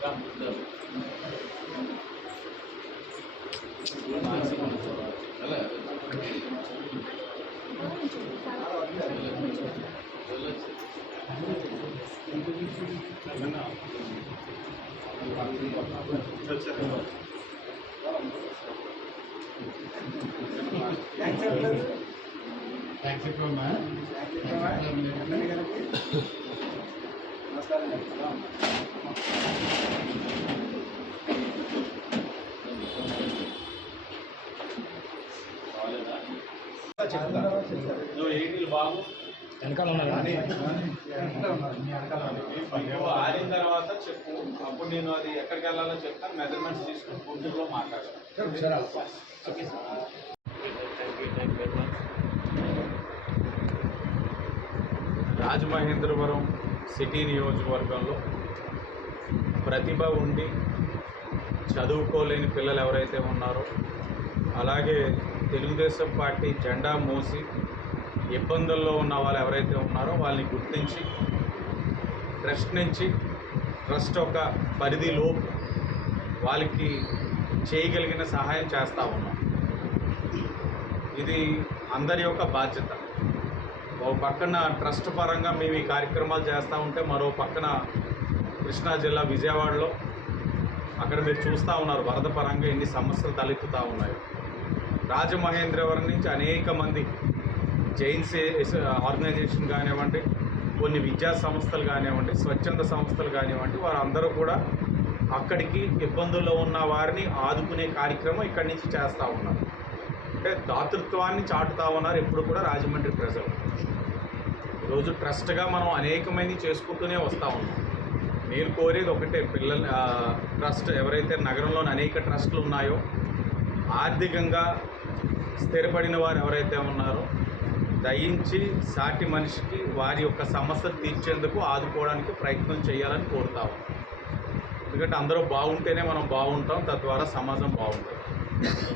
అయితే అందరూ వస్తారు. ఓకే థ్యాంక్స్ ఎక్కువ నువ్వు ఏంటి బాబు వెనకాల ఆడిన తర్వాత చెప్పు. అప్పుడు నేను అది ఎక్కడికి వెళ్ళాలో చెప్తాను. మెజర్మెంట్స్ తీసుకుని గుంటూరులో మాట్లాడతాను. రాజమహేంద్రవరం సిటీ నియోజకవర్గంలో ప్రతిభ ఉండి చదువుకోలేని పిల్లలు ఎవరైతే ఉన్నారో అలాగే తెలుగుదేశం పార్టీ జెండా మోసి ఇబ్బందుల్లో ఉన్న వాళ్ళు ఎవరైతే ఉన్నారో వాళ్ళని గుర్తించి ట్రస్ట్ నుంచి ట్రస్ట్ ఒక పరిధిలోపు వాళ్ళకి చేయగలిగిన సహాయం చేస్తూ ఉన్నాం. ఇది అందరి యొక్క బాధ్యత. ఒక పక్కన ట్రస్ట్ పరంగా మేము ఈ కార్యక్రమాలు చేస్తూ ఉంటే మరో పక్కన కృష్ణా జిల్లా విజయవాడలో అక్కడ మీరు చూస్తూ ఉన్నారు వరద పరంగా ఎన్ని సమస్యలు తలెత్తుతూ ఉన్నాయి. రాజమహేంద్రవరం నుంచి అనేక మంది జైన్స్ ఆర్గనైజేషన్ కానివ్వండి కొన్ని విద్యా సంస్థలు కానివ్వండి స్వచ్ఛంద సంస్థలు కానివ్వండి వారందరూ కూడా అక్కడికి ఇబ్బందుల్లో ఉన్న వారిని ఆదుకునే కార్యక్రమం ఇక్కడి నుంచి చేస్తూ ఉన్నారు. అంటే దాతృత్వాన్ని చాటుతా ఉన్నారు ఎప్పుడు కూడా రాజమండ్రి ప్రజలు. ఈరోజు ట్రస్ట్గా మనం అనేకమంది చేసుకుంటూనే వస్తూ ఉన్నాం. నేను కోరేది ఒకటే పిల్లల ట్రస్ట్ ఎవరైతే నగరంలోని అనేక ట్రస్టులు ఉన్నాయో ఆర్థికంగా స్థిరపడిన వారు ఎవరైతే ఉన్నారో దయించి సాటి మనిషికి వారి యొక్క సమస్య తీర్చేందుకు ఆదుకోవడానికి ప్రయత్నం చేయాలని కోరుతాము ఎందుకంటే అందరూ బాగుంటేనే మనం బాగుంటాం తద్వారా సమాజం బాగుంటుంది.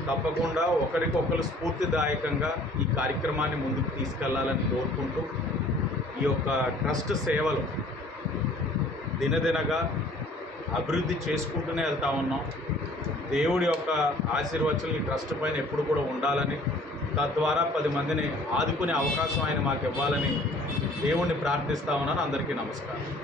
తప్పకుండా ఒకరికొకరు స్ఫూర్తిదాయకంగా ఈ కార్యక్రమాన్ని ముందుకు తీసుకెళ్ళాలని కోరుకుంటూ ఈ యొక్క ట్రస్ట్ సేవలు దినదినగా అభివృద్ధి చేసుకుంటూనే వెళ్తా ఉన్నాం. దేవుడి యొక్క ఆశీర్వచనం ఈ ట్రస్ట్ పైన ఎప్పుడు కూడా ఉండాలని తద్వారా పది మందిని ఆదుకునే అవకాశం ఆయన మాకు ఇవ్వాలని దేవుణ్ణి ప్రార్థిస్తా ఉన్నాను. అందరికీ నమస్కారం.